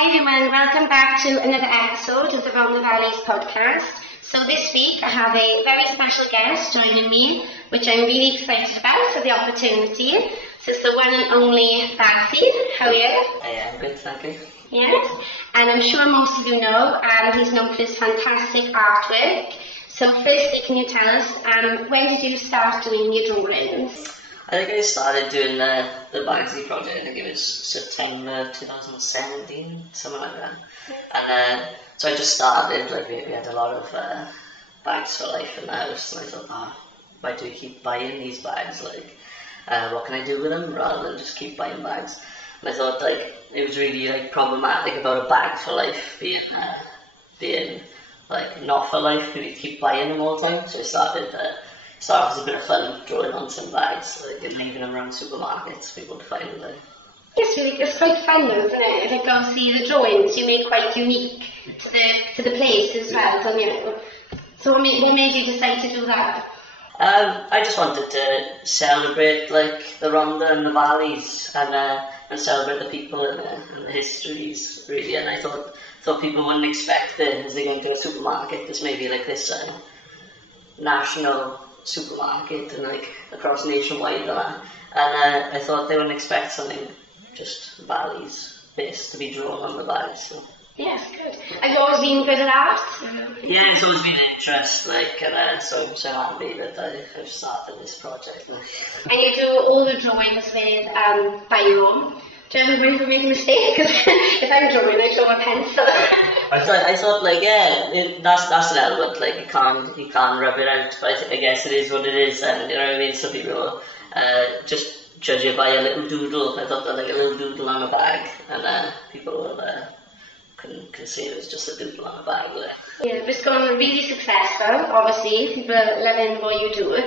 Hi everyone, welcome back to another episode of the Rhondda podcast. So this week I have a very special guest joining me, which I'm really excited about for the opportunity. So it's the one and only Bagsy. How are you? I'm good, thank you. Yes, and I'm sure most of you know he's known for his fantastic artwork. So firstly, can you tell us, when did you start doing your drawings? I think I started doing the Bagsy project, I think it was September 2017, something like that. And so I just started, like we had a lot of bags for life in the house, and I thought, why do we keep buying these bags? Like, what can I do with them rather than just keep buying bags? And I thought like it was really like problematic about a bag for life being like not for life, we keep buying them all the time. So I started as a bit of fun drawing on some bags, like, and leaving them around supermarkets for people to find them. Yes, it's quite fun though, isn't it? Like obviously the drawings you make quite unique to the place as well, don't you? So what made you decide to do that? I just wanted to celebrate like the Rhondda and the valleys, and celebrate the people and the histories really. And I thought people wouldn't expect it as they go into a supermarket. There's maybe like this national supermarket and like across nationwide and that. And I thought they wouldn't expect something just valleys based to be drawn on the bags. So. Yes, good. Have you always been good at art? Yeah, it's always been an interest, like, and so I'm so happy that I've started this project. And you do all the drawings with Biro. Do you ever make a mistake? Because if I'm drawing, I draw a pencil. I thought like, yeah, that's an element, like you can't rub it out, but I guess it is what it is, and you know what I mean. Some people just judge it by a little doodle. I thought that like a little doodle on a bag, and people will can see it was just a doodle on a bag. Yeah, it's gone really successful. Obviously, people loving what you do.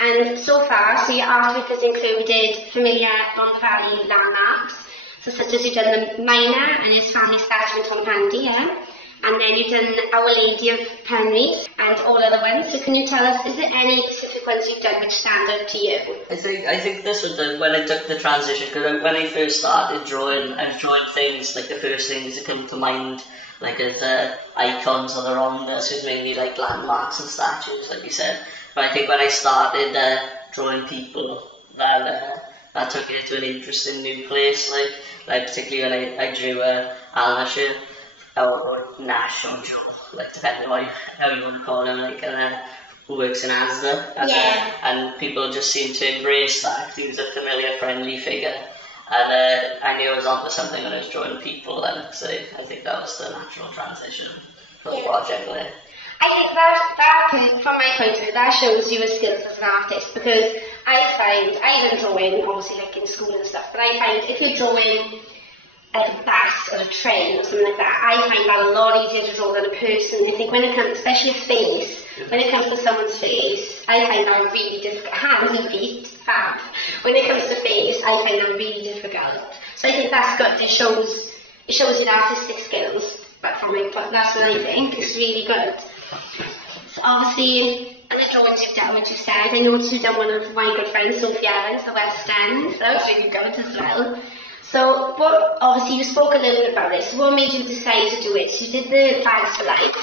And so far, so your artwork has included familiar Rhondda Valley landmarks, so such as you've done the miner and his family statue in Tom Handy, yeah? And then you've done Our Lady of Penry and all other ones. So can you tell us, is there any specific ones you've done which stand out to you? I think this was when I took the transition, because when I first started drawing, I was drawing things, like the first things that come to mind, like as icons of the Rhondda, so it's mainly like landmarks and statues, like you said. But I think when I started drawing people, that took it to an interesting new place. Like particularly when I drew Alnash or Nash or Joe, like depending on how you want to call him, like who works in Asda, and people just seemed to embrace that because he was a familiar, friendly figure. And I knew I was onto something when I was drawing people, and so I think that was the natural transition for the project there. I think that, from my point of view, that shows your skills as an artist, because I even drawing, obviously like in school and stuff, but I find if you're drawing like a bus or a train or something like that, I find that a lot easier to draw than a person. I think when it comes, especially a face, when it comes to someone's face, I find that really difficult. Hands and feet, fab. When it comes to face, I find that really difficult. So I think that's good. It shows your artistic skills, but that's what I think. It's really good. So obviously, and the drawings you've done, what you said, I noticed you've done one of my good friends, Sophie Evans, the West End, so that's really good as well. So, obviously you spoke a little bit about this, what made you decide to do it? So you did the Bags for Life,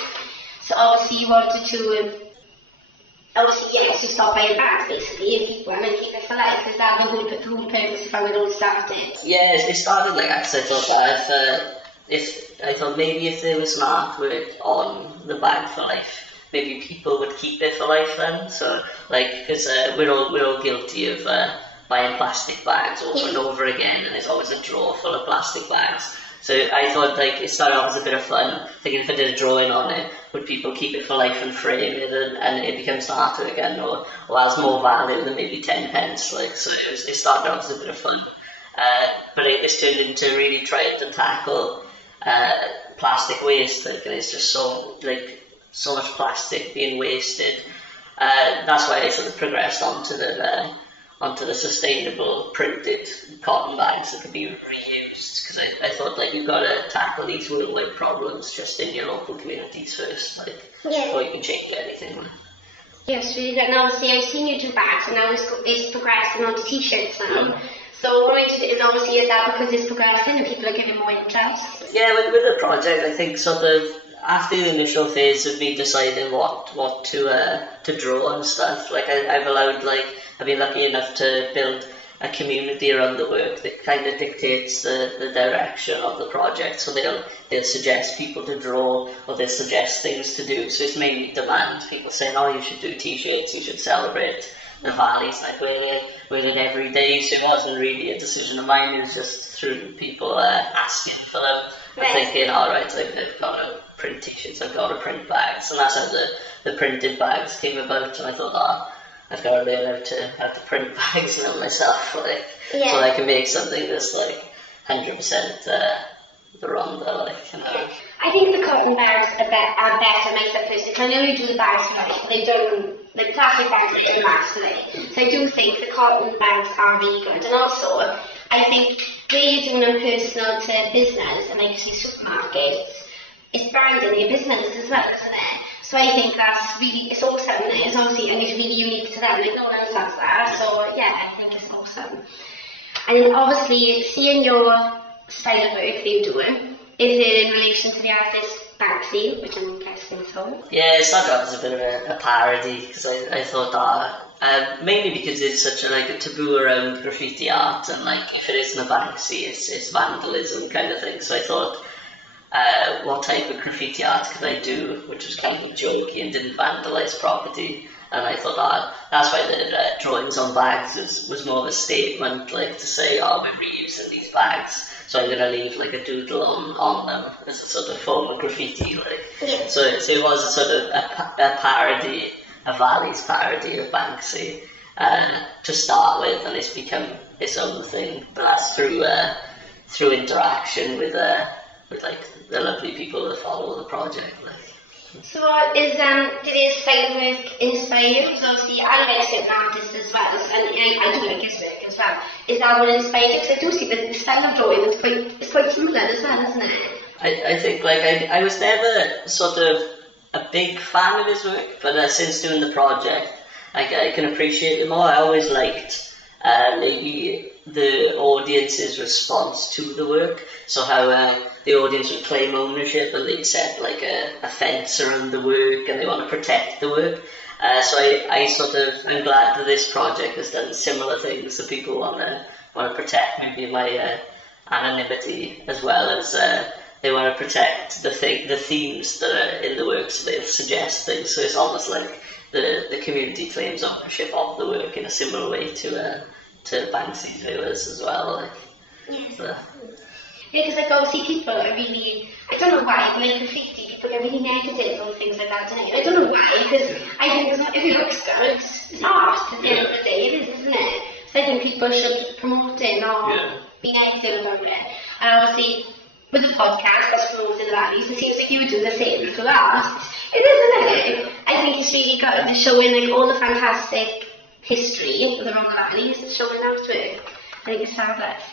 so obviously you wanted to, you stop buying bags basically, and keep one and keep it for life. Is that the whole purpose of how it all started? Yeah, it started like that, because I thought that I thought maybe if there was an artwork on the bag for life, maybe people would keep it for life then. So, like, because we're all guilty of buying plastic bags over and over again, and there's always a drawer full of plastic bags. So I thought like it started off as a bit of fun, thinking if I did a drawing on it, would people keep it for life and frame it, and it becomes artwork again, or has more value than maybe 10 pence. Like, so it started off as a bit of fun, but this turned into really trying to tackle plastic waste, like, and it's just so much plastic being wasted. That's why I sort of progressed onto the sustainable printed cotton bags that could be reused, because I thought like you've got to tackle these worldwide problems just in your local communities first, before you can change anything. Yes, really good. And obviously I've seen you do bags, and now it's progressing onto t-shirts now. So and obviously is that because it's progressing and people are giving more interest? Yeah, with the project, I think sort of after the initial phase of me deciding what to draw and stuff, like I've been lucky enough to build a community around the work that kind of dictates the direction of the project. So they'll suggest people to draw, or they'll suggest things to do. So it's mainly demand. People saying, oh, you should do t-shirts, you should celebrate the valleys, like with it every day. So it wasn't really a decision of mine, it was just through people asking for them. Right. And thinking, alright, I've got to print t-shirts, I've got to print bags. And that's how the printed bags came about. And I thought, I've got to learn how to print bags now myself, like, Yeah. so I can make something that's like 100% the Rhondda, like, you know. I think the cotton bags are better myself personally. I know you do the bags for life, but they don't, like plastic bags they don't last for life. So I do think the cotton bags are really good. And also, I think where you're doing them personal to business, and like your supermarkets, it's branding your business as well, isn't it? So I think that's really, it's awesome. It's obviously, and it's really unique to them, like no one else has that. So yeah, I think it's awesome. And then obviously, seeing your style of work that you're doing, is it in relation to the artist Bagsy, which I'm guessing so? Yeah, it started off as a bit of a parody, because I thought that, mainly because there's such a taboo around graffiti art, and like if it isn't a Banksy, it's vandalism kind of thing. So I thought, what type of graffiti art could I do which was kind of jokey and didn't vandalise property? And I thought that's why the drawings on bags was more of a statement, like to say, oh, we're reusing these bags, so I'm going to leave like a doodle on them as a sort of form of graffiti. Like. Yeah. So it was a sort of a parody, a Valley's parody of Banksy to start with, and it's become its own thing. But that's through interaction with like the lovely people that follow the project. Like. So did his style of work inspire you? Because obviously I like certain artists as well, and I do like his work as well. Is that what inspired you? Because I do see that the style of drawing is quite similar as well, isn't it? I think like I was never sort of a big fan of his work, but since doing the project, I can appreciate it more. I always liked maybe the audience's response to the work. So how the audience would claim ownership and they'd set like a fence around the work and they want to protect the work. So I'm glad that this project has done similar things that people want to protect maybe my anonymity, as well as they want to protect the themes that are in the work, so they'll suggest things. So it's almost like the community claims ownership of the work in a similar way to Banksy's viewers as well. Like. Yes. So. Yeah, because like obviously people are really, I don't know why, but like graffiti, people get really negative on things like that, don't they? And I don't know why, because I think if it looks good, it's art at the end of the day, it is, isn't it? So I think people should promote it, not be negative about it. And obviously, with the podcast that's promoting the values, it seems like you would do the same for art. It is, isn't it? I think it's really good. They're showing like all the fantastic history of the Rhondda Valleys, it's showing artwork. I think it's fabulous.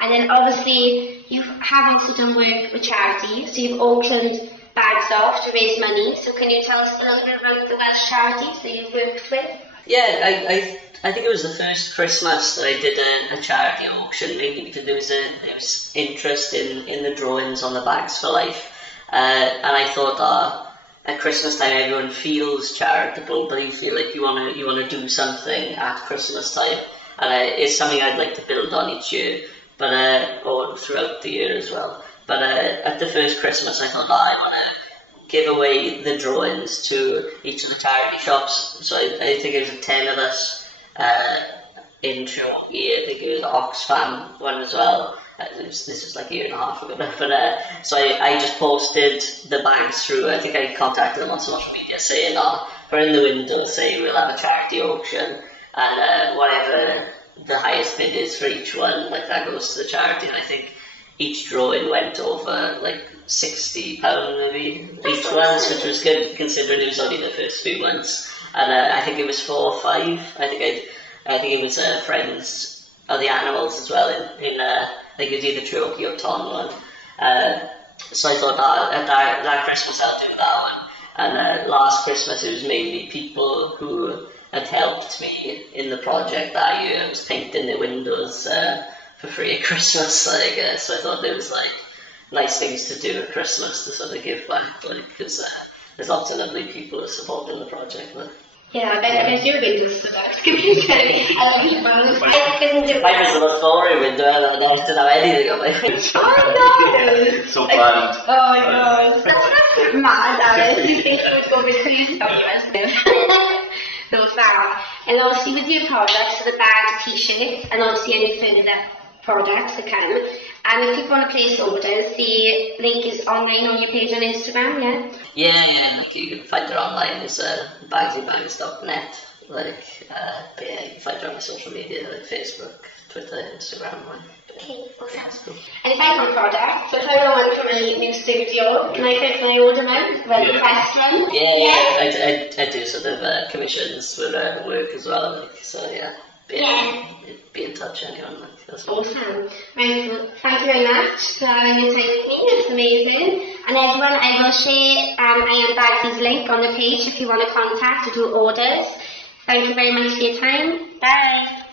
And then obviously you have also done work with charities, so you've auctioned bags off to raise money. So can you tell us a little bit about the Welsh charities that you've worked with? Yeah, I think it was the first Christmas that I did a charity auction, mainly because there was interest in the drawings on the Bags for Life, and I thought at Christmas time everyone feels charitable, but you feel like you want to do something at Christmas time, and it's something I'd like to build on each year. But or throughout the year as well. But at the first Christmas, I thought, I want to give away the drawings to each of the charity shops. So I think it was 10 of us in Trinity. I think it was the Oxfam one as well. This was like a year and a half ago. But so I just posted the bags through. I think I contacted them on social media saying, we're in the window, saying we'll have a charity auction, and whatever the highest bid is for each one, like that goes to the charity. And I think each drawing went over like £60 maybe each one, which was good considering it was only the first few months. And I think it was 4 or 5. I think it was Friends of the Animals as well. I think it was either Trilky or Ton one. So I thought that Christmas I'll do that one. And last Christmas it was mainly people who had helped me in the project that year. I was painting the windows for free at Christmas, like, so I thought there was like nice things to do at Christmas to sort of give back, like, because there's lots of lovely people who supported the project. Like. Yeah, I bet you're going to stood out. I couldn't do it. Mine was a little story window, and I didn't have anything on my window. Oh no! So bland. Oh my god. Mad, Alice. You think you go between stuff. So sad. And obviously with your products, so the bags, t-shirts, and obviously any further products that come. And if people want to place orders, the link is online on your page on Instagram, yeah? Yeah, like you can find it online. It's bagsybags.net. Like, but yeah, you can find it on social media, like Facebook, Twitter, Instagram. Okay, awesome. Cool. And if I want a product, so if I want from a new studio, can I order one? Like the best one? Yeah, I do sort of commissions with work as well. Like, so yeah. Be in touch, anyone. Like, that's awesome. Right, well, thank you very much for having your time with me. It's amazing. And everyone, I will share Ian Bagsy's link on the page if you want to contact or do orders. Thank you very much for your time. Bye.